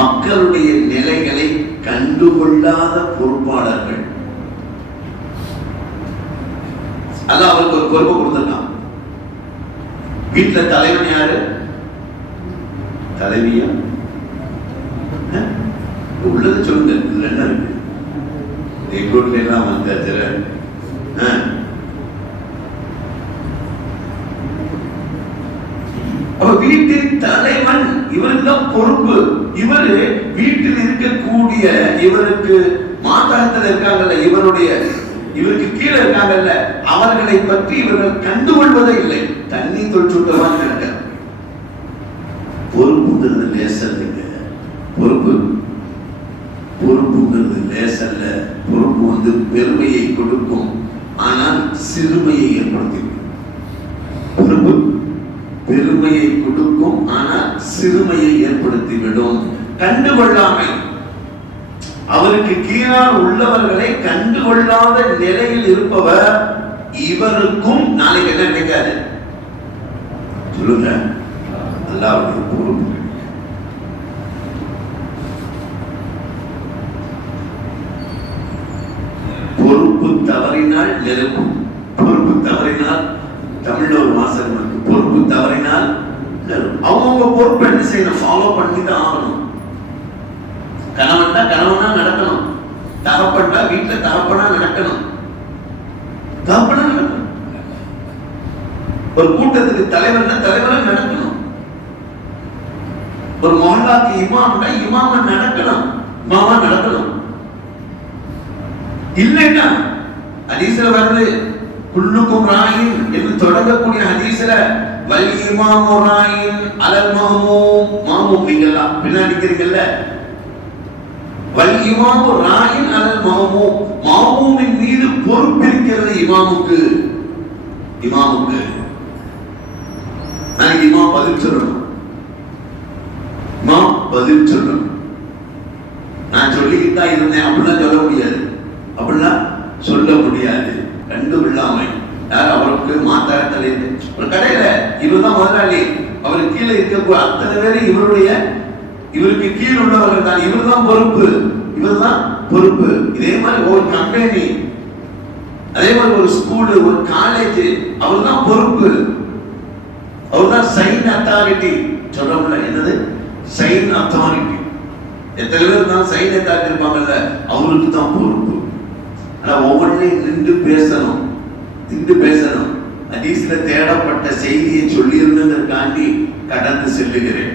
மக்களுடைய நிலைகளை கண்டுகொள்ளாத பொறுப்பாளர்கள். அல்லாஹ் அவருக்கு ஒரு பொறுப்பு கொடுத்திருக்கான். வீட்டுல தலைவன் யாரு? தலைவியா? உள்ளது சொல்லுங்க. இதுல என்ன இருக்கு? எங்கூர்ல எல்லாம் வந்த அப்ப வீட்டின் தலைவன் இவருக்கு தான் பொறுப்பு. இவரு வீட்டில் இருக்கக்கூடிய இவருக்கு மாதாளத்தில் இருக்காங்கல்ல, இவருக்கு கீழே இருக்காங்கல்ல, அவர்களை பற்றி இவர்கள் கண்டுகொள்வதே இல்லை. தண்ணி தொற்றுட்டவான் இருக்க பொறுப்புங்கிறது லேசல்லைங்க. பொறுப்புங்கிறது லேசல்ல. பொறுப்பு பெருமையை கொடுக்கும், ஆனால் சிறுமையை ஏற்படுத்திவிடும். பொறுப்பு பெருமையை கொடுக்கும், ஆனால் சிறுமையை ஏற்படுத்திவிடும். கண்டுகொள்ளாமை, அவருக்கு கீழால் உள்ளவர்களை கண்டுகொள்ளாத நிலையில் இருப்பவர் இவருக்கும் நாளைக்கு என்ன நினைக்காது சொல்லுங்க. அல்லாஹ்வுடைய பொறுப்பு. பொறுப்பு தவறினால் நெருப்பு. பொறுப்பு தவறினால், தமிழ்ல ஒரு வாசகம் இருக்கு, பொறுப்பு தவறினால் நெருப்பு. அவங்க பொறுப்பு என்ன செய்யணும்? ஃபாலோ பண்ணி தான் ஆகணும். கணவன்டா கணவனா நடக்கணும், தகப்பன்டா வீட்டுல தகப்பனா நடக்கணும், தகப்பனா நடக்கணும். ஒரு கூட்டத்துக்கு தலைவர்னா தலைவரா நடக்கணும். ஒரு மொஹல்லாக்கு இமாம்னா இமாமா நடக்கணும், இமாமா நடக்கணும். இல்லைன்னா ஹதீஸ்ல வருது, குல்லுக்கும் ராயின் என்று தொடங்கக்கூடிய ஹதீஸ்ல வல் இமாமு ராயின் அலல் மஹ்மூம். மாமூம் நீங்கெல்லாம் பின்னாடி நிக்கிறீங்கல்ல, வல் இமாமு ராயின் அலல் மஹ்மூம். மாமூமின் மீது பொறுப்பு இருக்கிறது இமாமுக்கு. நாளைக்கு இமாம் பதில் சொல்லணும். பதில் சொல்லணும். நான் சொல்லிக்கிட்டு தான் இருந்தேன் அப்படிலாம் சொல்ல முடியாது. அப்படிலாம் சொல்ல முடியாது. கண்டு கொள்ளாமை. யார்? அவருக்கு மாத்தாரத்தில் இருக்கு ஒரு கடையில இவர் தான் முதலாளி, அவருக்கு கீழே இருக்க அத்தனை பேரும் இவருக்கு கீழ் உள்ளவர்கள் தான். இவர் தான் பொறுப்பு. இதே மாதிரி ஒரு கம்பெனி, அதே மாதிரி ஒரு ஸ்கூல், ஒரு காலேஜ், அவர் தான் பொறுப்பு. அவர் தான் சைன் அத்தாரிட்டி சொல்றோம்ல. என்னது சைன் அத்தாரிட்டி? எத்தனை பேர் தான் சைன் அத்தாரிட்டி இருப்பாங்கல்ல, அவருக்கு தான் பொறுப்பு. ஆனா ஒவ்வொன்றையும் நின்று பேசணும். ஹதீஸ்ல தேடப்பட்ட செய்தியை சொல்லியிருந்ததற்காண்டி கடந்து செல்லுகிறேன்.